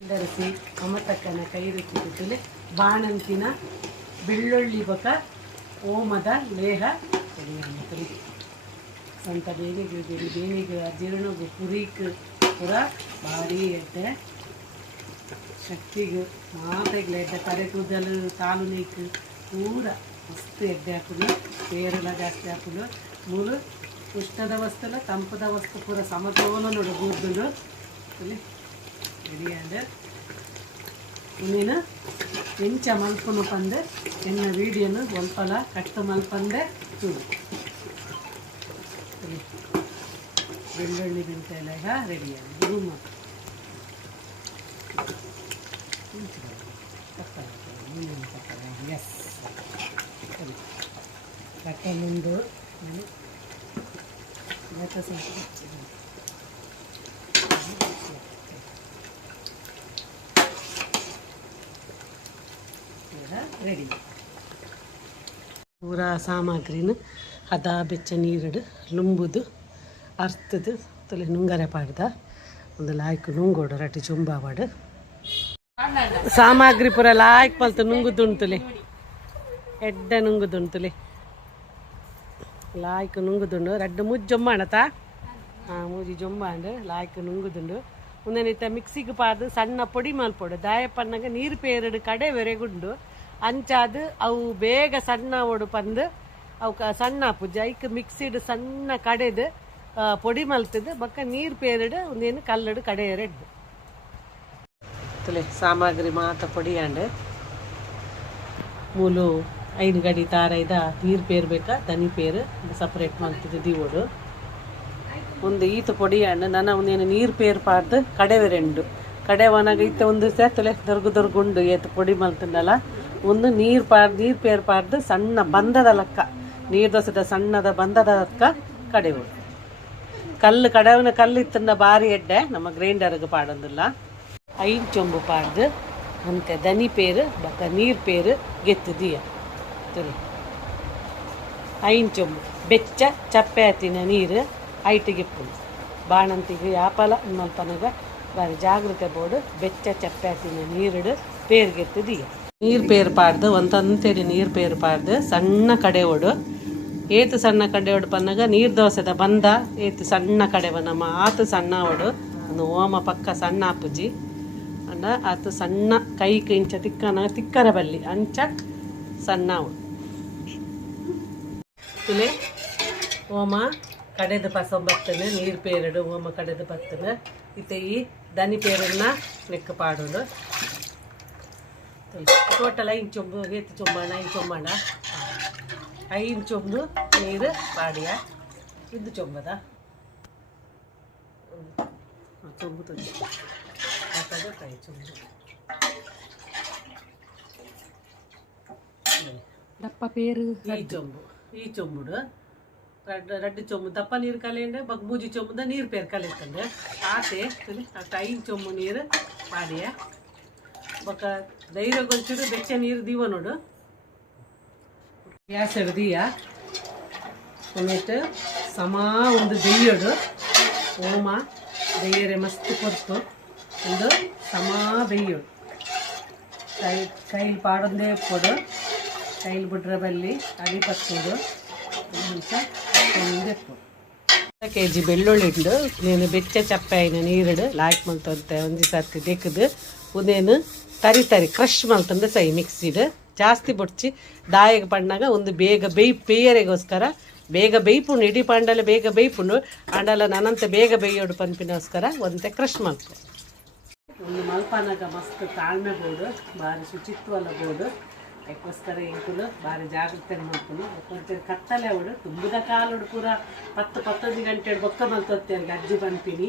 ಧರಿಸಿ ಅಮತಕ್ಕನ ಕೈ ರುಚಿಸುತ್ತಲೇ ಬಾಣಂತಿನ ಬೆಳ್ಳುಳ್ಳಿ ಬಕ ಓಮದ ಲೇಹ ಪುರಿ ಸ್ವಂತ ಬೇನೆಗಳು ಬೇರೆ ಬೇನೆಗೆ ಅಜೀರ್ಣಗು ಪುರಿಕ್ ಪುರ ಭಾರಿ ಎಡ್ಡೆ ಶಕ್ತಿಗೆ ಮಾತೆಗ್ಲ ಎಡ್ಡೆ ತಲೆ ಕೂದಲು, ತಾಲು ನೀಕು, ಪೂರ ಮಸ್ತ್ ಎಡ್ಡೆ ಹಾಕುದು, ಬೇರೆಲ್ಲ ಜಾಸ್ತಿ ಹಾಕುದು. ಮೂರು ಉಷ್ಣದ ವಸ್ತುಲ, ತಂಪದ ವಸ್ತು ಪೂರ ಸಮತೋಲ ನೋಡು ರೆಡಿಯಾದ ಇನ್ನೇನು ಎಂಚ ಮಲ್ಪನು ಪಂದೆ ಎನ್ನ ವೀಡಿಯೋನು ಒಲ್ಪಲ ಕಟ್ಟು ಮಲ್ಪಂದೆ ಹ್ಞೂ. ಬೆಳ್ಳುಳ್ಳಿ ಮೆಂತೆಲ್ಲ ಈಗ ರೆಡಿಯಾದ ರೂಮ ಎಸ್ ಸರಿ. ಕಟ್ಟಲುಂಡು ಲೆಟಸ್ ರೆಡಿ. ಪೂರ ಸಾಮಗ್ರಿನ ಹದ, ಬೆಚ್ಚ, ನೀರಿಡು, ಲುಂಬುದು, ಅರ್ತದು, ತೊಲೆ ನುಂಗರೆ ಪಾಡ್ದ, ಒಂದು ಲಾಯ್ಕ್ ನುಂಗೋಡು ರಟ್ಟಿ ಚುಂಬಾವಾಡು ಸಾಮಗ್ರಿ ಪೂರ ಲಾಯ್ಕ್ ಪಲ್ತು ನುಂಗುದುಂಟುಲೆ ಎಡ್ಡ ನುಂಗುದುಂಟುಲೆ ಲಾಯ್ಕ್ ನುಂಗುದುಂಡು, ರಡ್ಡು ಮುಜ್ಜೊಮ್ಮಣತ ಹಾಂ, ಮೂಜಿ ಜೊಂಬ ಅಂದ್ರೆ ಲಾಯ್ಕ್ ನುಂಗುದುಂಡು. ಒಂದನಿತ ಮಿಕ್ಸಿಗೆ ಪಾರ್ದು ಸಣ್ಣ ಪೊಡಿ ಮಲ್ಪೊಡು ದಾಯಪ್ಪನಾಗ ನೀರು ಪೇರಡು ಕಡೆ ಬೆರೆಗುಂಡು ಅಂಚಾದು ಅವು ಬೇಗ ಸಣ್ಣ ಒಡು ಪಂದು, ಅವು ಕ- ಸಣ್ಣ ಪುಜ್ಜ, ಐಕ್ ಮಿಕ್ಸಿಡ್ ಸಣ್ಣ ಕಡೆದು ಪೊಡಿ ಮಲ್ತದು, ಬಕ್ಕ ನೀರು ಪೇರೆಡ್ ಒಂದೇನು ಕಲ್ಲಡು ಕಡೆ ಎರೆಡ್ದು ತುಲೆ, ಸಾಮಗ್ರಿ ಮಾತ ಪೊಡಿ ಅಂಡ್ ಮೂಲು ಐದು ಗಡಿ ತಾರೈದ ನೀರು ಪೇರ್ಬೇಕಾ, ದನಿ ಪೇರು ಸಪ್ರೇಟ್ ಮಾಡ್ತಿದ್ದು ದೀವೋಡು. ಒಂದು ಈತ ಪೊಡಿ ಹಣ್ಣು ನನ್ನ ಒಂದೇನು ನೀರು ಪೇರು ಪಾಡ್ದು ಕಡೆವೆ ರೆಂಡು ಕಡೆವನಾಗ ಈತ ಒಂದು ಸೇತಲೆ ದೊರ್ಗು ದೊರ್ಗುಂಡು, ಏತ ಪೊಡಿ ಮಲ್ತಿಂಡಲ್ಲ ಒಂದು ನೀರು ಪಾಡ್ ನೀರು ಪೇರ್ ಪಾಡ್ದು ಸಣ್ಣ ಬಂದದ ಲಕ್ಕ. ನೀರು ದೋಸದ ಸಣ್ಣದ ಬಂದದ ಲಕ್ಕ ಕಡೆವು ಕಲ್ಲು ಕಡೆವನ ಕಲ್ಲು ಇತ್ತಿನ ಬಾರಿ ಎಡ್ಡೆ. ನಮ್ಮ ಗ್ರೈಂಡರ್ಗೆ ಪಾಡೋದಿಲ್ಲ. ಐದು ಚೊಂಬು ಪಾಡ್ದು, ಅಂತೆ ದನಿ ಪೇರು ಬಕ್ಕ ನೀರು ಪೇರು ಗೆತ್ತದೀಯ. ತಿರು. ಐನ್ ಚೊಂಬು. ಬೆಚ್ಚ ಚಪ್ಪೆ ಹತ್ತಿನ ನೀರು ಐಟಿಗೆ ಪುಲ್ ಬಾಣಂತಿಗೆ ಯಾಪಲ ಮಲ್ಪನಗ ಬಾರಿ ಜಾಗೃತೆ ಬೋಡು ಬೆಚ್ಚ ಚಪ್ಪೆ ಹತ್ತಿನ ನೀರಿಡು ಪೇರ್ಗೆತ್ತು ದಿಯ ನೀರು ಪೇರು ಪಾಡ್ದು ಒಂದು ತಂತೇಡಿ ನೀರು ಪೇರು ಪಾಡ್ದು ಸಣ್ಣ ಕಡೆ ಒಡು. ಏತು ಸಣ್ಣ ಕಡೆ ಒಡು ಪನ್ನಗ, ನೀರು ದೋಸೆದ ಬಂದ, ಏತು ಸಣ್ಣ ಕಡೆ ನಮ್ಮ ಆತು ಸಣ್ಣ ಒಡು. ಒಂದು ಓಮ ಪಕ್ಕ ಸಣ್ಣ ಅಪ್ಪುಜಿ ಅಂದ ಆತು ಸಣ್ಣ ಕೈ ಕಿಂಚ ತಿಕ್ಕನ, ತಿಕ್ಕರ ಬಲ್ಲಿ, ಅಂಚ ಸಣ್ಣ ತುಲೆ ಓಮ ಕಡೆದು ಪಸ ಬರ್ತದೆ ನೀರು ಪೇರಡು ಓಮ ಕಡೆದು ಬರ್ತದೆ ಇತ್ತೆ ಈ ದನಿ ಪೇರನ್ನ ಲೆಕ್ಕ ಪಾಡೋದು. ಟೋಟಲ್ ಐದು ಚೊಂಬು ಏತು ಚೊಂಬಣ ಐದು ಚೊಂಬಣ ಐದು ಚೊಂಬು ನೀರು ಪಾಡಿಯ ಇದು ಚೊಂಬದ ಹ್ಮ್, ಚೊಂಬು ತೊಂದು ಹಾಕೋದು ಕೈ ಚೊಂಬು ದಪ್ಪ ಪೇರು ಈ ಚೊಂಬು ಈ ಚೊಂಬುಡು ರಡ್ಡು ರಡ್ಡು ಚೊಂಬು ದಪ್ಪ ನೀರು ಕಲೆಯಂಡೆ ಬಗ್ ಬೂಜಿ ಚೊಂಬುದ ನೀರು ಪೇರು ಕಲಿತಂಡೆ ಆತೆ ತುಲಿ ಅಷ್ಟು ಐದು ಚೊಂಬು ನೀರು ಮಾಡಿಯ ಬೊಕ್ಕ ಧೈರ್ಯ ಗೊಂಚೂರು ಬೆಚ್ಚ ನೀರು ದೀವ ನೋಡು. ಗ್ಯಾಸ್ ಹಿಡ್ದೀಯ. ಟೊಮೆಟೊ ಸಮ ಒಂದು ಬೆಯ್ಯೋಡು ಓಮ ಬೆಯ್ಯರೆ ಮಸ್ತ್ ಕೊರ್ತು. ಒಂದು ಸಮ ಬೆಯ್ಯೋಡು ಕೈ ಕೈಲಿ ಪಾಡೊಂದೇ ಕೊಡು. ಕೈಲಿ ಬಿಟ್ರೆ ಬಲ್ಲಿ ಅಡಿ ಪತ್ತೋದು ಕೊಡು. ಕೆ ಜಿ ಬೆಳ್ಳುಳ್ಳಿ ಉಂಡು ನೀನು ಬೆಚ್ಚ ಚಪ್ಪೆ ನೀರಿಡು. ಲಾಯ್ಕ್ ಮಲ್ತಂತೆ, ಒಂದು ಸರ್ತಿ ತೆಗೆದು ಉದೇನು ತರಿ ತರಿ ಕ್ರಷ್ ಮಲ್ತಂದು ಸೈ ಮಿಕ್ಸಿಡ್ ಜಾಸ್ತಿ ಬುಡ್ಚಿ, ದಾಯಗ ಪಣ್ಣಾಗ ಒಂದು ಬೇಗ ಬೇಯ್, ಬೇಯರೆಗೋಸ್ಕರ, ಬೇಗ ಬೇಯ್ಪುಣ್ಣು ಇಡೀ ಪಾಂಡಲ ಬೇಗ ಬೇಯ್ಪುಣ್ಣು ಅಂಡಲ ನನಂತ ಬೇಗ ಬೇಯೋಡು ಪನ್ಪಿನೋಸ್ಕರ ಒಂತೆ ಕ್ರಷ್ ಮಲ್ಪು ಒಂದು ಮಲ್ಪನಾಗ ಮಸ್ತ್ ತಾಳ್ಮೆ ಬೋಡು, ಭಾರಿ ಶುಚಿತ್ವಲ ಬೋಡು. ಅದಕ್ಕೋಸ್ಕರ ಇಂಕುಲು ಭಾರಿ ಜಾಗ್ರತೆ ಮಾಡ್ಕೊಂಡು ಕೊಂಚ ಕತ್ತಲೆ ಅವಡು ತುಂಬದ ಕಾಲು ಪೂರ ಪತ್ತು ಪತ್ತೊಂದು ಗಂಟೆ ಬೊಕ್ಕ ಮಲ್ತೊತ್ತೇನೆ ಅಜ್ಜಿ ಬಂತೀನಿ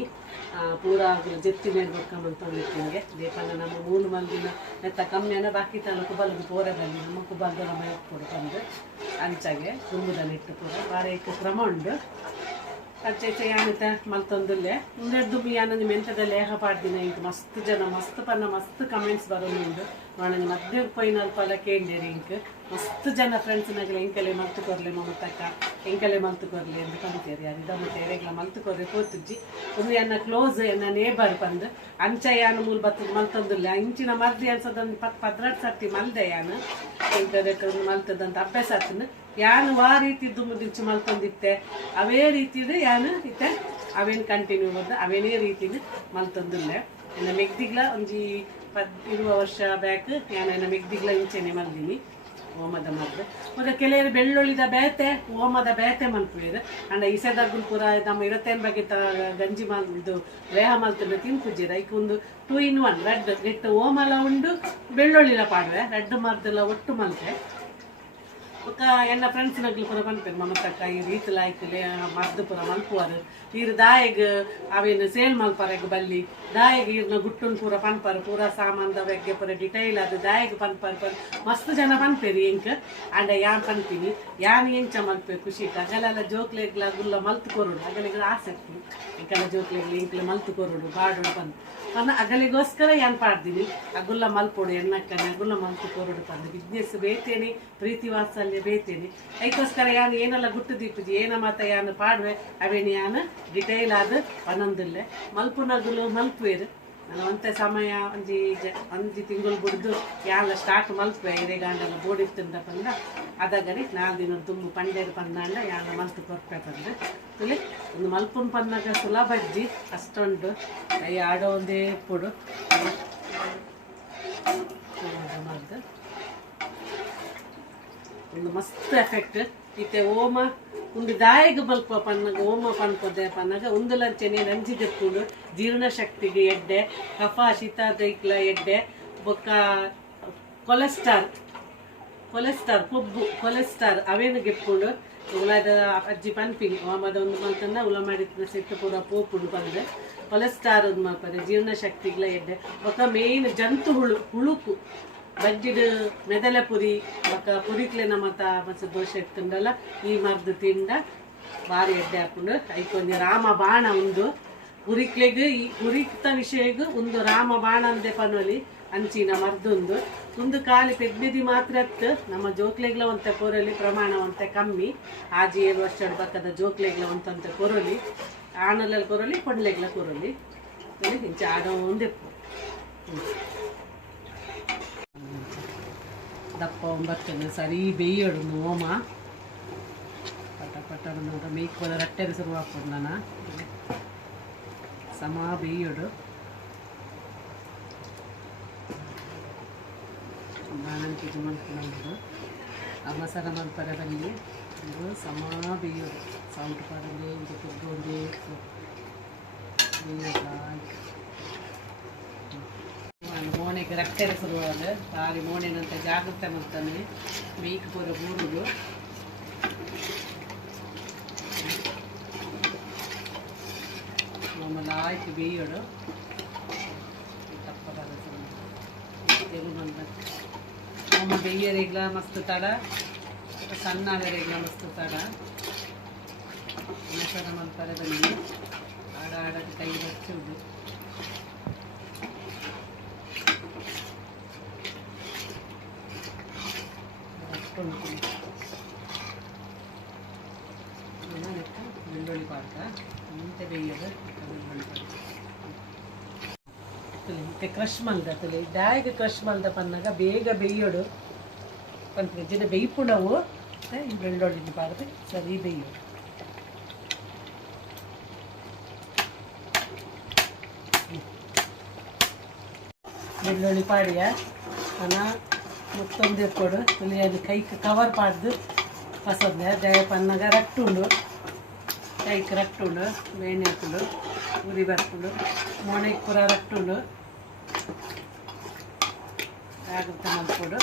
ಪೂರ ಜೆತ್ತಿ ಮೇಲೆ ಬೊಕ್ಕ ಮಲ್ತೊಂಡಿರ್ತೀನಿ ದೇಪನ ನಮ್ಮ ಮೂರು ಮಂದಿನ ನೆತ್ತ ಕಮ್ಮಿಯನ ಬಾಕಿ ತಾನು ಕುಬಲ್ ಪೋರೆ ಬಲ್ಲಿ ನಮ್ಮ ಕುಬಲ್ದು ನಮ್ಮ ಕೊಡ್ಕೊಂಡು ಬಂದು ಅಂಚಾಗೆ ತುಂಬದಲ್ಲಿ ಇಟ್ಟು ಪೂರ ಭಾರಿ ಕ್ರಮ ಉಂಡು. ಪಚ್ಚೈತೆ ಯಾನಿತ ಮಲ್ತೊಂದುಲ್ಲೆ ಮುಂದೆಡ್ದು ಯಾನಂದು ಮೆಂತದ ಲೇಹ ಪಾಡ್ದಿನ ಇಂಕ್ ಮಸ್ತ್ ಜನ, ಮಸ್ತ್ ಪನ್ನ, ಮಸ್ತ್ ಕಮೆಂಟ್ಸ್ ಬರೋನುಂಡು ನಾನು ಮಧ್ಯ ಪೈನಲ್ ಅಲ್ಪಲ ಕೇಂದೇರಿ ಇಂಕ್. ಮಸ್ತ್ ಜನ ಫ್ರೆಂಡ್ಸ್ ನಗಲ, ಇಂಕಲೆ ಮಲ್ತು ಕೊರ್ಲೆ ಮಮತಕ್ಕ. ಎಂಕಲೆ ಮಲ್ತು ಕೊರ್ಲೆ ಎಂದು ಕಂತೇರಿ ಅದ ಮತ್ತೆ ಎರೆಗ್ಲ ಮಲ್ತು ಕೊರ್ರೆ ಪೋತುಜ್ಜಿ ಒಂದು ಎನ್ನ ಕ್ಲೋಸ್ ಎನ್ನ ನೇಬರ್ ಬಂದು ಅಂಚ ಯಾನ ಮೂಲ ಬತ್ತು ಮಲ್ತೊಂದುಲ್ಲೆ. ಇಂಚಿನ ಮರ್ದಿ ಅನ್ಸದೊಂದು ಪತ್ ಪದ್ರಾಟ್ ಸರ್ತಿ ಮಲ್ದೆ ಯಾನ. ಎಂಕದಕ್ಕೆ ಮಲ್ತದಂತ ಅಭ್ಯಾಸ ಆತನು ಯಾನು ವಾ ರೀತಿದ್ದು ಮುದಿಚ್ಚು ಮಲ್ತೊಂದಿತ್ತೆ ಅವೇ ರೀತಿದು ಯಾನು ಇತ್ತೆ, ಅವೇನು ಕಂಟಿನ್ಯೂ ಬಂದು ಅವೇನೇ ರೀತಿದು ಮಲ್ತೊಂದಿಲ್ಲ ಎನ್ನ ಮೆಗ್ದಿಗ್ಲ ಒಂಜಿ ಪದ್ ಇರುವ ವರ್ಷ ಬ್ಯಾಕ್ ನಾನು ನನ್ನ ಮೆಗ್ದಿಗ್ಲ ಇಂಚೆನೆ ಮಲ್ದಿನಿ, ಓಮದ ಮದ್ದು ಮತ್ತೆ ಕೆಲವರು ಬೆಳ್ಳುಳ್ಳಿದ ಬೇತೆ, ಓಮದ ಬೇತೆ ಮಲ್ಪುವೇರು ಅಂಡ ಇಸೆದಗ್ಗುಲ್ ಪೂರ ನಮ್ಮ ಇರತ್ತೇನ್ ಬಗ್ಗೆ ಗಂಜಿ ಮಲ್ ಇದು ರೇಹ ಮಲ್ತನ್ನು ತಿನ್ಪುಜೀರ ಈಗ ಒಂದು ಟೂ ಇನ್ ಒನ್ ರೆಡ್, ಗೆಟ್ಟು ಓಮಲ ಉಂಡು, ಬೆಳ್ಳುಳ್ಳಿಲ ಪಾಡುವೆ. ರೆಡ್ ಮರ್ದೆಲ್ಲ ಒಟ್ಟು ಮಲ್ತೆ. ಬೊಕ್ಕ ಎನ್ನ ಫ್ರೆಂಡ್ಸ್ನಗ್ಲು ಪುರ ಮನ್ಪೇರು ಮಮ್ಮ ತಕ್ಕ ಈ ರೀತಿ ಲಾಯ್ಕಲೆ ಮಸ್ತ್ ಪುರ ಮನ್ಪುವರು ಈರು ದಾಯಿಗೆ, ಅವೇನು ಸೇಲ್ ಮಲ್ಪರೆಗ್ ಬಲ್ಲಿ ದಾಯಿಗೆ ಇರ್ನ ಗುಟ್ಟುನ್ ಪೂರ ಪನ್ಪರು, ಪೂರ ಸಾಮಾನ್ದ ಬಗ್ಗೆ ಪುರ ಡಿಟೈಲ್ ಅದು ದಾಯಿಗೆ ಪನ್ಪರು ಪರ್ ಮಸ್ತ್ ಜನ ಪನ್ಪೇರಿ ಎಂಕ ಅಂಡ ಯಾನ್ ಪನ್ಪಿನಿ ಯಾನ್ ಎಂಚ ಮಲ್ಪೇರು ಖುಷಿ. ಅಗಲೆಲ್ಲ ಜೋಕ್ಲೆಗ್ಲ ಗುಲ್ಲ ಮಲ್ತು ಕೊರೋಡು ಅಗಲಿಗೆ ಆಸಕ್ತಿ. ಇಂಕಲ ಜೋಕ್ಲೆಗ್ಲ ಇಂಕ್ಲೆ ಮಲ್ತು ಕೊರುಡು ಬಾಡುಡು ಪಂದ್ ಪಂಡ ಅಗಲಿಗೋಸ್ಕರ ಯಾನ್ ಪಾಡ್ದಿನಿ ಅಗುಲ್ಲ ಮಲ್ಪೊಡು, ಎಣ್ಣಕ್ಕನೆ ಅಗುಲ್ಲ ಮಲ್ತು ಕೊರುಡು ಪಂದ್ ಬಿಸ್ನೆಸ್ ಬೇತೇನೆ, ಪ್ರೀತಿ ವಾತ್ಸಲ್ಯ ಬೇತೇನೆ. ಐಕೋಸ್ಕರ ಯಾನು ಏನೆಲ್ಲ ಗುಟ್ಟು ದೀಪುಜಿ, ಏನ ಮಾತ ಯಾನು ಪಾಡ್ವೆ, ಅವೇನು ಯಾನು ಡಿಟೈಲ್ ಆದ ಪನ್ನೊಂದಿಲ್ಲೆ ಮಲ್ಪುನಗುಲು ಮಲ್ಪುವೇರು. ಒಂತೆ ಸಮಯ ಒಂಜಿ ಜ ಒಂಜಿ ತಿಂಗಳು ಬಿಡ್ದು ಯಾಲ ಸ್ಟಾರ್ಟ್ ಮಲ್ಪೆ ಎರೆಗಾಂಡಲ ಬೋಡಿತ್ತಂದ ಪಂದ ಅದಾಗರಿ ನಾಲ್ಕು ದಿನ ತುಂಬ ಪಂಡೇರು ಪಂದಾಂಡ ಯಾವ ಮಲ್ತು ಕೊರ್ಪೆ ಬಂದು. ಇಲ್ಲಿ ಒಂದು ಮಲ್ಪನ್ ಪನ್ನಾಗ ಸುಲಭ ಅಜ್ಜಿ ಅಷ್ಟೊಂದು. ಆಡೋ ಒಂದೇ ಪುಡು. ಒಂದು ಮಸ್ತ್ ಎಫೆಕ್ಟ್ ಇತ್ತೆ ಓಮ ಒಂದು ದಾಯಗ ಬಲ್ಪ ಪನ್ನಗ, ಓಮ ಪನ್ಪದೆ ಪನ್ನಗ, ಉಂದು ಲಂಚನೆ ನಂಜಿ ದೆಪ್ಪುಂಡು ಜೀರ್ಣ ಶಕ್ತಿಗೆ ಎಡ್ಡೆ, ಕಫ, ಶೀತ, ದೈಕ್ಲ, ಎಡ್ಡೆ, ಬೊಕ್ಕ ಕೊಲೆಸ್ಟ್ರಾಲ್ ಕೊಲೆಸ್ಟ್ರಾಲ್ ಕೊಬ್ಬು ಕೊಲೆಸ್ಟ್ರಾಲ್ ಅವೇನು ಗೆಪ್ಪುಂಡು, ಉಳದ ಅಜ್ಜಿ ಪನ್ಪಿನಿ ಓಮದ ಒಂದು ಮಲ್ತನ್ನ ಉಳ ಮಾಡಿದ ಸೆಟ್ಟು ಪೂರ ಪೋಪುಡು ಬಂದು ಕೊಲೆಸ್ಟ್ರಾಲ್ ಒಂದು ಜೀರ್ಣ ಶಕ್ತಿಗ್ಲ ಎಡ್ಡೆ, ಬೊಕ್ಕ ಮೇಯ್ನ್ ಜಂತು ಹುಳು, ಹುಳುಕು. ಬಜ್ಜಿಡ್ ಮೆದಲೆ ಪುರಿ ಬೊಕ್ಕ ಪುರಿಕ್ಲೆ ಮತ ಮತ್ತೆ ದೋಷ ಇರ್ತುಂಡಲ್ಲ ಈ ಮರ್ದು ತಿಂಡ ಬಾರಿ ಎಡ್ಡೆ ಹಾಕೊಂಡು ಐಕೊಂಡು. ರಾಮ ಬಾಣ ಒಂದು. ಉರಿಕ್ಲೆಗ್ ಈ ಉರಿಕ್ತ ವಿಷಯಗ್ ಒಂದು ರಾಮ ಬಾಣ ಅಂದೆ ಪನೊಲಿ, ಅಂಚಿನ ಮರ್ದೊಂದು. ಒಂದು ಕಾಲಿ ಪೆದ್ಬಿದಿ ಮಾತ್ರ ನಮ್ಮ ಜೋಕ್ಲೆಗ್ಲ ಒಂತ ಕೊರಲಿ ಪ್ರಮಾಣ ಒಂತೆ ಕಮ್ಮಿ. ಆಜಿ ಏಳು ವರ್ಷ ಬಕ್ಕದ ಜೋಕ್ಲೆಗ್ಲ ಒಂತಂತ ಕೊರಲಿ ಆಣಲಲ್ಲಿ ಕೊರಲಿ ಪಂಡ್ಲೆಗ್ಲ ಕೊರಲಿ ಹಿಂಚೆ ಆಡೋ ಒಂದೆಪ್ಪು ದಪ್ಪ ಒಂಬತ್ತನ್ನು ಸರಿ ಬೇಯೋಡು ಓಮ ಪಟ ಪಟ ನೋಡ ಮೇಯ್ಕ್ ಹೋದ ರಟ್ಟೆಗೆ ಶುರು ಹಾಕ್ಬೋದು ನಾನು ಸಮ ಬೇಯೋಡು ಬಾಣಂತಿ ಇದು ಮಾಡ್ಕೊಂಡು ಆ ಮಸಾಲ ಮಾಡ್ತಾರೆ ಬನ್ನಿ ಇದು ಸಮ ಬೇಯೋಡು ಸೌಂಡ್ ಪಾಡಲಿ ಇದು ಕುಗ್ಗೊಂಡು ಬೇಯೋದು ಮೋನೆಗೆ ರಟ್ಟೆಗೆ ಶುರುವಾದ ಬಾರಿ ಮೋನೆನಂತ ಜಾಗ್ರತೆ ಮಾಡ್ತಾನೆ ಮೇಯ್ಕ್ ಪೂರ ಆಮೇಲೆ ಆಯ್ತು ಬೇಯೋಡು. ಒಮ್ಮ ಬೇಯರಿಗ್ಲ ಮಸ್ತ್ ತಡ. ಸಣ್ಣ ಬೇರೆಗ್ಲ ಮಸ್ತ್ ತಡ. ಮಂತಾರೆ ಬನ್ನಿ ಆಡ ಕೈ ಕೈ ಬೆಳ್ಳುಳ್ಳಿ ಪಾಕ ಮುಂತೆ ಬೇಯದ ಬೆಳ್ಳುಳ್ಳಿ ಪಾಕ ಕ್ರಶ್ ಕ್ರಶ್ ಮಲ್ದ ಪನ್ನಾಗ ಬೇಗ ಬೇಯೋಡು ಜಿನ ಬೇಯ್ಪುಣವು ಬೆಳ್ಳುಳ್ಳಿ ಸರಿ ಬೇಯೋಡು ಬೆಳ್ಳುಳ್ಳಿ ಪಾಡಿಯ ಅನ ಮತ್ತೊಂದು ಕೊಡು ತುಳಿ ಅದು ಕೈ ಕವರ್ ಪಾಡ್ದು ಹೊಸದ್ನೆ ದಯ ಪನ್ನಗ ರಟ್ಟುಂಡು ಕೈಕ್ ರಟ್ಟುಂಡು ಬೇಣೆ ಹಾಕೊಂಡು ಉರಿ ಬರ್ಕೊಂಡು ಮೊಣೆಗೆ ಪೂರ ರಟ್ಟುಂಡು ಆಗುತ್ತೆ ಮಲ್ಕೊಡು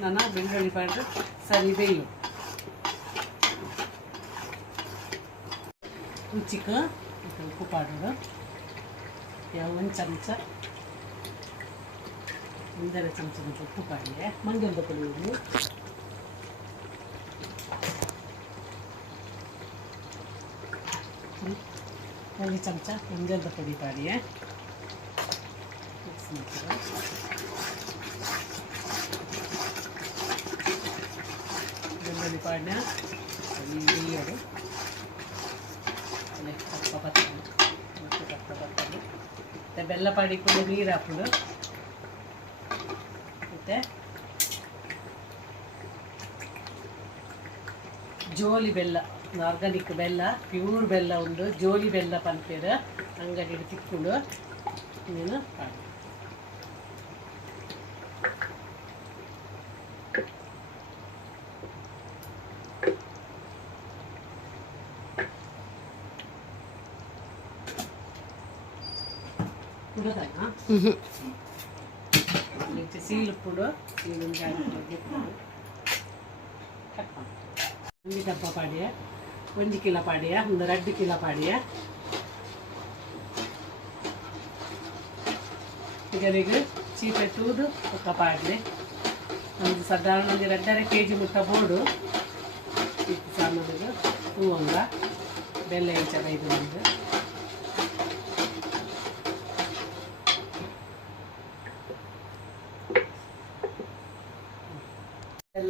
ನನ್ನ ಬೆಳ್ಳುಳ್ಳಿ ಪಾಡ್ದು ಸರಿ ಬೇಯು ರುಚಿಗೆ ಉಪ್ಪು ಪಾಡೋದು ಯಾವ ಒಂದು ಚಮಚ ಒಂದೆರಡು ಚಮಚದ ಉಪ್ಪು ಪಾಡಿಗೆ ಮಂಗಲ್ದ ಪುಡಿ ಒಂದು ಹ್ಮ್. ಕಾಲು ಚಮಚ ಮಂಜದ ಪುಡಿ ಪಾಡಿಯೇ ಮಿಕ್ಸ್ ಮಾಡ್ತೀರಾ ಬೆಳ್ಳುಳ್ಳಿ ಪಾಡ್ಯ ಈರುಳ್ಳಿ ಅದೇ ಕಪ್ಪ ಬರ್ತದೆ ಮತ್ತು ಕಪ್ಪ ಬರ್ತದೆ ಮತ್ತು ಬೆಲ್ಲ ಪಾಡಿಕೊಂಡು ನೀರು ಹಾಕೊಂಡು ಮತ್ತು ಜೋಲಿ ಬೆಲ್ಲ ಆರ್ಗಾನಿಕ್ ಬೆಲ್ಲ ಪ್ಯೂರ್ ಬೆಲ್ಲ ಉಂಡು. ಜೋಲಿ ಬೆಲ್ಲ ಪಂಪೇರ ಅಂಗಡಿಗೆ ತಿಕ್ಕೊಂಡು ನೀನು ಪಾಡು ಕುಡೋದಾ ಸೀಲುಪ್ಪುಡು ಸೀಲಿಂದ ಒಂಜಿ ಡಬ್ಬ ಪಾಡಿಯ ಒಂಜಿ ಕಿಲ ಪಾಡಿಯ, ಒಂದು ರಡ್ಡು ಕಿಲ ಪಾಡಿಯ. ಇದರಿಗೆ ಚೀಪೆ ತೂದು ಒಕ್ಕ ಪಾಡ್ಲೆ. ಒಂದು ಸಾಧಾರಣ ಒಂದು ಎರಡರೆ ಕೆ ಜಿ ಮುಟ್ಟ ಬೋಡು. ಹೂವಂಗ, ಬೆಲ್ಲ ಹೆಂಚದ ಇದು ಒಂದು.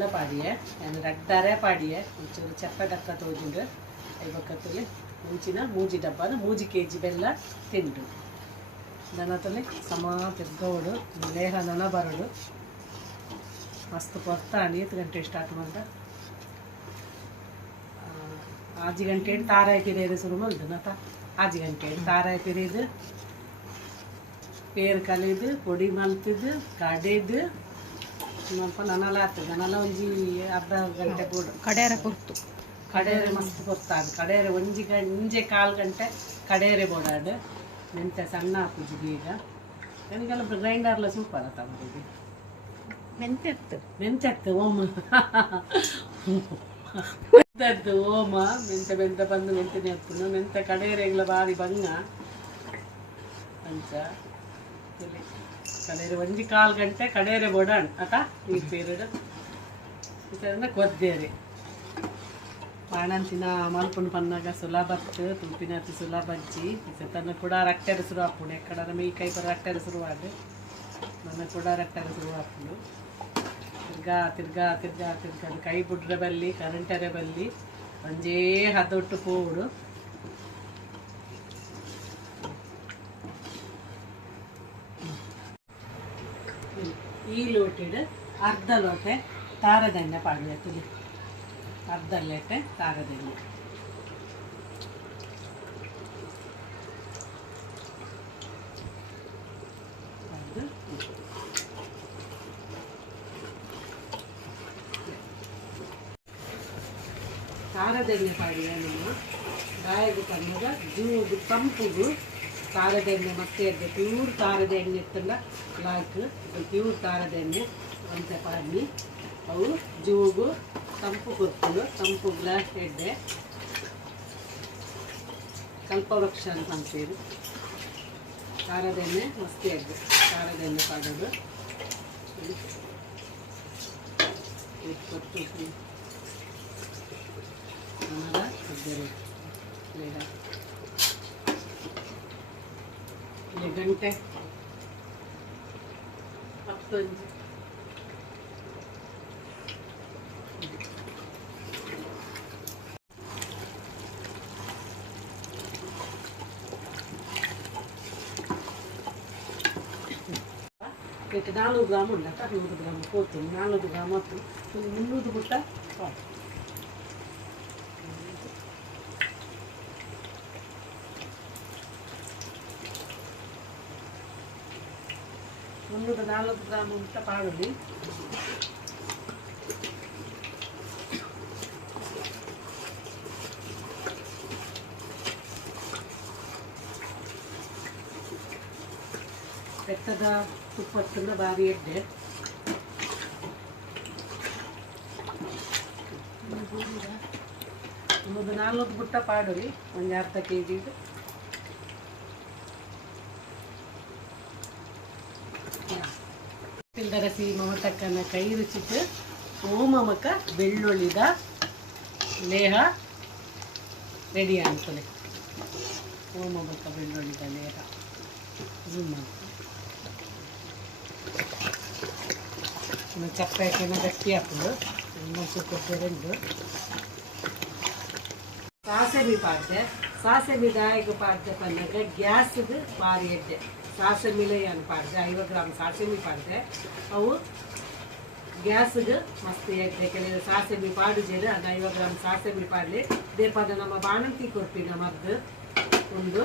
ಪಾಡಿಯೆ ನಾನು ರಡ್ಡರೆ ಪಾಡಿಯೆ ಒಂಚೂರು ಚಪ್ಪ ಡಕ್ಕ ತೋಜುಂಡು ಐಬಕ್ಕತ್ತಲ್ಲಿ ಮುಂಚಿನ ಮೂಜಿ ಡಬ್ಬನ ಮೂಜಿ ಕೆ ಜಿ ಬೆಲ್ಲ ತಿಂಡು ದನತಲ್ಲಿ ಸಮ ತಿರ್ಗೋಡು ಲೇಹ ನನ ಮಸ್ತ್ ಕೊರ್ತ ನೀತು ಗಂಟೆ ಸ್ಟಾರ್ಟ್ ಮಾಡ್ದ ಆಜಿ ಗಂಟೆ ತಾರಾಯಿ ಪಿರಿಯದು ಶುರು ಮಲ್ದು ನತ ಆಜಿ ಗಂಟೆ ತಾರಾಯಿ ಪಿರಿಯದು ಪೇರು ಕಲಿದು ಪೊಡಿ ಮಲ್ತಿದ್ದು ಕಡೆದು ಸ್ವಲ್ಪ ನನಲ ಆಗ್ತದೆ ನನಲ ಒಂಜಿ ಅರ್ಧ ಗಂಟೆ ಬೋಡು ಕಡೆಯರ ಕೊರ್ತು ಕಡೇರೆ ಮಸ್ತ್ ಗೊತ್ತಾದ ಕಡೇರೆ ಒಂಜಿ ಗಂ ಇಂಜೆ ಕಾಲು ಗಂಟೆ ಕಡೇರೆ ಬೋಡಾಡು ಮೆಂತೆ ಸಣ್ಣ ಹಾಕುದು ಈಗ ನನಗೆಲ್ಲ ಗ್ರೈಂಡರ್ಲ ಸೂಪರ್ ತಗೊಂಡಿದ್ದು ಮೆಂತೆತ್ತು ಮೆಂತೆತ್ತು ಓಮ ಮೆಂತದ್ದು ಓಮ ಮೆಂತೆ ಮೆಂತೆ ಬಂದು ಮೆಂತೆನೆ ಹಾಕ್ಕೊಂಡು ಮೆಂತೆ ಕಡೇರೆಗ್ಲ ಬಾರಿ ಬಂಗ ಅಂಚ ಇಲ್ಲಿ ಕಡೇರೆ ಒಂಜಿ ಕಾಲು ಗಂಟೆ ಕಡೇರೆ ಬೋಡಾಣ್ ಆತ? ಈ ಪೀರಿಯಡ್ ಇದರಿಂದ ಕೊದ್ದೇರಿ. ಬಾಣಂತಿನ ಮಲ್ಪುನ ಪನ್ನಾಗ ಸುಲಭತ್ತು ತುಪ್ಪಿನತಿ ಸುಲಭ ಅಜ್ಜಿ ತನ್ನ ಕೂಡ ರಟ್ಟೆರ ಶುರು ಹಾಕೊಂಡು ಎಕ್ಕಡ ಮೀ ಕೈ ಪರ ರಟ್ಟೆರ ಶುರುವಾದ ನನ್ನ ಕೂಡ ರಟ್ಟೆರ ಶುರು ಹಾಕೊಂಡು ತಿರ್ಗಾ ತಿರ್ಗಾ ತಿರ್ಗಾ. ತಿರ್ಗಾ ಕೈ ಬುಡ್ರೆ ಬಲ್ಲಿ ಕರೆಂಟರೆ ಬಲ್ಲಿ. ಒಂಜೇ ಹದೊಟ್ಟು ಪೋಡು ಈ ಲೋಟೆಡ್ ಅರ್ಧ ಲೋಟೆ ತಾರದೆಣ್ಣೆ ಪಾಡ್ಬೇಕು ಅರ್ಧ ಲೋಟೆ ತಾರದೆಣ್ಣೆ ಖಾರದೆಣ್ಣೆ ಪಾಡಿಯ ನಮ್ಮ ಬಾಯಿಗೆ ತಂದಾಗ ಜೂಗು ತಂಪುಗು ತಾರದೆಣ್ಣೆ ಮತ್ತೆ ಎದ್ದು ಪ್ಯೂರ್ ತಾರದ ಎಣ್ಣೆ ಇತ್ತಲ್ಲ ಲಾಕ್ ಇದು ಪ್ಯೂರ್ ತಾರದ ಎಣ್ಣೆ ಅಂತ ಪಾಡಿ ಅವು ಜೂಗು, ತಂಪು ಕೊರ್ಪುಡು ತಂಪು ಗ್ಲಾಸ್ ಎಡ್ಡೆ, ಕಲ್ಪವೃಕ್ಷ ಅಂತ ಅಂತೀರಿ ಖಾರದೆಣ್ಣೆ ಮಸ್ತಿ ಎಡ್ಡೆ ಖಾರದೆಣ್ಣೆ ಪಾಡೋದು. ಕೊಟ್ಟು ಆಮೇಲೆ ಕೊಬ್ಬರಿ ಬೇಡ ಇಲ್ಲಿ ಗಂಟೆ ಹತ್ತೊಂದು ಇಟ್ಟು ನಾನ್ನೂರು ಗ್ರಾಮ್ ಉಂಡ ನೂರು ಗ್ರಾಮ್ ಕೋತು ನಾನ್ನೂರು ಗ್ರಾಮ್ ಹತ್ತು ಒಂದು ಮುನ್ನೂರು ಬುಟ್ಟ ಮುನ್ನೂರ ನಾಲ್ಕು ಗ್ರಾಮ್ ಅಂತ ಪಾಡಲಿ. ಬೆಟ್ಟದ ತುಪ್ಪತ್ತನ್ನ ಬಾರಿ ಎಡ್ಡೆ ಒಂದು ನಾಲ್ಕು ಬುಟ್ಟ ಪಾಡಲಿ, ಒಂದು ಅರ್ಧ ಕೆ ಜಿದು ಪಿಲ್ದರಸಿ ಮಮತಕ್ಕನ ಕೈ ರುಚಿಟ್ಟು ಓಮಮಕ ಬೆಳ್ಳುಳ್ಳಿದ ಲೇಹ ರೆಡಿ ಆಗ್ತದೆ ಓಮ ಬೊಕ್ಕ ಬೆಳ್ಳುಳ್ಳಿದ ಲೇಹ ಝೂಮ್ ಮಾಡಿ ಇನ್ನು ಚಪ್ಪೆಕಿನ ಗಟ್ಟಿ ಹಾಕೋದು ಮೊಸರು ಕೊಟ್ಟು రెండు ಸಾಸೆ ಪಾಡ್ದೆ ಸಾಸೆ ದಾಯಿಗೆ ಪಾಡ್ದೆ ಪನ್ನಗ ಗ್ಯಾಸ್ದು ಭಾರಿ ಎಡ್ಡೆ ಸಾಸೆ ಮಿಲೆ ಅನ್ನು ಪಾಡ್ದೆ? ಐವತ್ತು ಗ್ರಾಮ್ ಸಾಸೆ ಮಿ ಪಾಡ್ದೆ. ಅವು ಗ್ಯಾಸ್ಗೆ ಮಸ್ತ್ ಎಡ್ಡೆ ಕೆಲವು ಮಿ ಮೀ ಪಾಡಿಜೇರು ಅದು ಐವತ್ತು ಗ್ರಾಮ್ ಸಾಸೆ ಮಿ ಪಾಡ್ಲಿ. ದೇಪದ ನಮ್ಮ ಬಾಣಂತಿ ಕೊಡ್ಪಿನ ಮದ್ದು ಒಂದು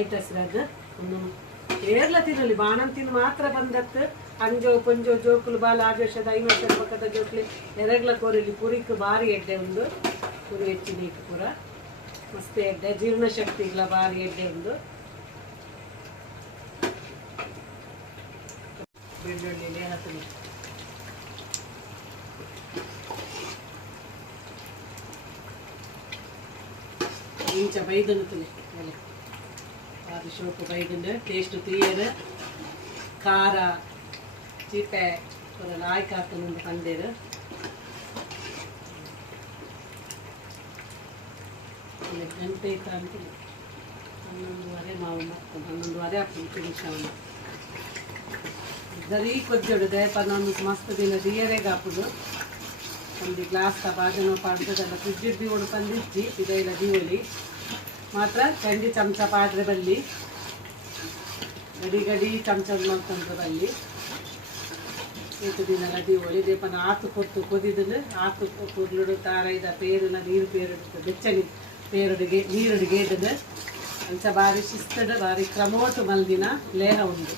ಐಟಸ್ರಾಗ ಒಂದು ಏರ್ಲ ತಿನ್ನಲಿ ಬಾಣಂತಿನ ಮಾತ್ರ ಬಂದತ್ತು ಅಂಜೋ, ಪಂಜೋ, ಜೋಕುಲು, ಬಾಲ ಐದು ವರ್ಷದ ಪಕ್ಕದ ಜೋಕ್ಲಿ, ಎರಗ್ಲ ಕೋರಿಲಿ, ಪುರಿಕ್ ಬಾರಿ ಎಡ್ಡೆ ಒಂದು ಪುರಿ ಹೆಚ್ಚಿನ ಇಟ್ಟು ಪೂರ. ಮಸ್ತ್ ಎಡ್ಡೆ ಜೀರ್ಣಶಕ್ತಿಗಳ ಬಾರಿ ಎಡ್ಡೆ ಒಂದು വെല്ലുള്ളിയിൽ ഇണക്കുന്നു ഇഞ്ച വൈകുന്നത്തിൽ അല്ലേ ആദ്യ ഷോപ്പ് വൈകുന്നുണ്ട് ടേസ്റ്റ് തീയൽ ಖಾರ ಚೀಪೆ ಅವರೆಲ್ಲ ಆಯ್ಕೆ ಹಾಕೊಂಡು ತಂದಿರು ಗಂಟೆ ಐತ ಅಂತ ಹನ್ನೊಂದುವರೆ ಮಾವು ಮಾಡ್ಕೊಂಡು ಹನ್ನೊಂದುವರೆ ಹಾಕ್ಕೊಂಡು ಫಿನಿಶ್ ಅವನ್ನ ದರಿ ಕೊಜ್ಜೊಡದೆ ಪನ್ನೊಂದು ಮಸ್ತ್ ದಿನ ದಿಯರೆಗೆ ಹಾಕುದು ಒಂದು ಗ್ಲಾಸ್ ಬಾಜನ ಪಾಡ್ದದೆಲ್ಲ ಫ್ರಿಜ್ಜಿಡ್ ದಿವಳು ತಂದಿಜ್ಜಿ ಇದೆಲ್ಲ ದಿವಳಿ. ಮಾತ್ರ ಚಂಡಿ ಚಮಚ ಪಾಡ್ರೆ ಬಲ್ಲಿ. ಗಡಿ ಗಡಿ ಚಮಚ ಮಾಡ್ಕೊಂಡು ಬಲ್ಲಿ. ಏತು ದಿನ ಒಳಿ ದೇಪನ ಆತು ಕೊತ್ತು ಕೊದಿದಲು. ಆತು ಕುರ್ಲುಡು ತಾರೈದ ಪೇರುನ ನೀರು ಪೇರುಡು ಬೆಚ್ಚನಿ ಪೇರುಡಿಗೆ, ನೀರುಡಿಗೆ ಇದ್ದದು ಅಂಚ ಬಾರಿ ಶಿಸ್ತಡು ಬಾರಿ ಕ್ರಮೋಟು ಮಲ್ದಿನ ಲೇಹ ಉಂಡು